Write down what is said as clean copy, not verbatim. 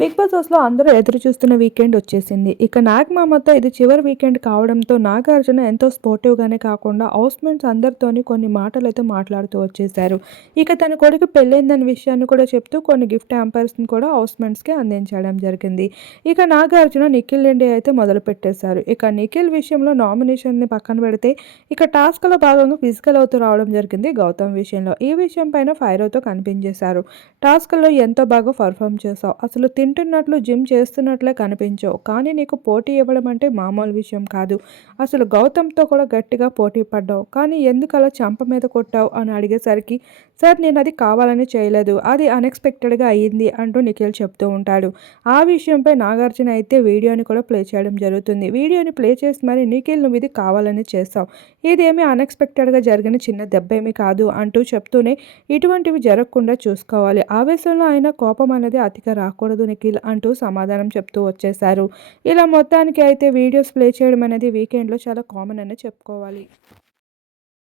Big boss హౌస్‌లో అందరూ ఎదురు చూస్తున్న వీకెండ్ వచ్చేసింది. ఇక నాగమామతో ఇది చివరి వీకెండ్ కావడంతో నాగార్జున ఎంతో స్పోర్టివ్‌గానే కాకుండా హౌస్‌మేట్స్ అందరితోని కొన్ని మాటలైతే మాట్లాడుతూ వచ్చేశారు. ఇక తన కొడుకు పెళ్ళైందన్న విషయాన్ని కూడా చెప్తూ కొన్ని గిఫ్ట్ హ్యాంపర్స్‌ని కూడా హౌస్‌మేట్స్‌కి అందించడం జరిగింది. ఇక నాగార్జున నిఖిల్ ఇండియా అయితే మొదలుపెట్టేశారు. ఇక నిఖిల్ విషయంలో నామినేషన్‌ని పక్కన పెడితే ఇక టాస్క్‌లో భాగంగా ఫిజికల్ అవుతూ రావడం జరిగింది గౌతమ్ విషయంలో. ఈ విషయం పైన ఫైర్ అవుతూ కనిపించేశారు. టాస్క్‌లో ఎంతో బాగా పర్ఫార్మ్ చేశావు. అసలు తింటున్నట్లు, జిమ్ చేస్తున్నట్లే కనిపించవు. కానీ నీకు పోటీ ఇవ్వడం అంటే మామూలు విషయం కాదు. అసలు గౌతమ్‌తో కూడా గట్టిగా పోటీ పడ్డావు. కానీ ఎందుకలా చెంప మీద కొట్టావు అని అడిగేసరికి, సార్ నేనది కావాలని చేయలేదు. అది అన్‌ఎక్స్‌పెక్టెడ్‌గా అయ్యింది అంటూ నిఖిల్ చెప్తూ ఉంటాడు. ఆ విషయంపై నాగార్జున అయితే వీడియోని కూడా ప్లే చేయడం జరుగుతుంది. వీడియోని ప్లే చేసి మరి నిఖిల్ నువ్విది కావాలని చేశావు. ఇదేమీ అన్‌ఎక్స్‌పెక్టెడ్‌గా జరిగిన చిన్న దెబ్బేమీ కాదు అంటూ చెప్తూనే ఇటువంటివి జరగకుండా చూసుకోవాలి. ఆవేశంలో అయినా కోపం అనేది అతిగా రాకూడదు నిఖిల్ అంటూ సమాధానం చెప్తూ వచ్చేశారు. ఇలా మొత్తానికి అయితే వీడియోస్ ప్లే చేయడం అనేది వీకెండ్‌లో చాలా కామన్ అనే చెప్పుకోవాలి.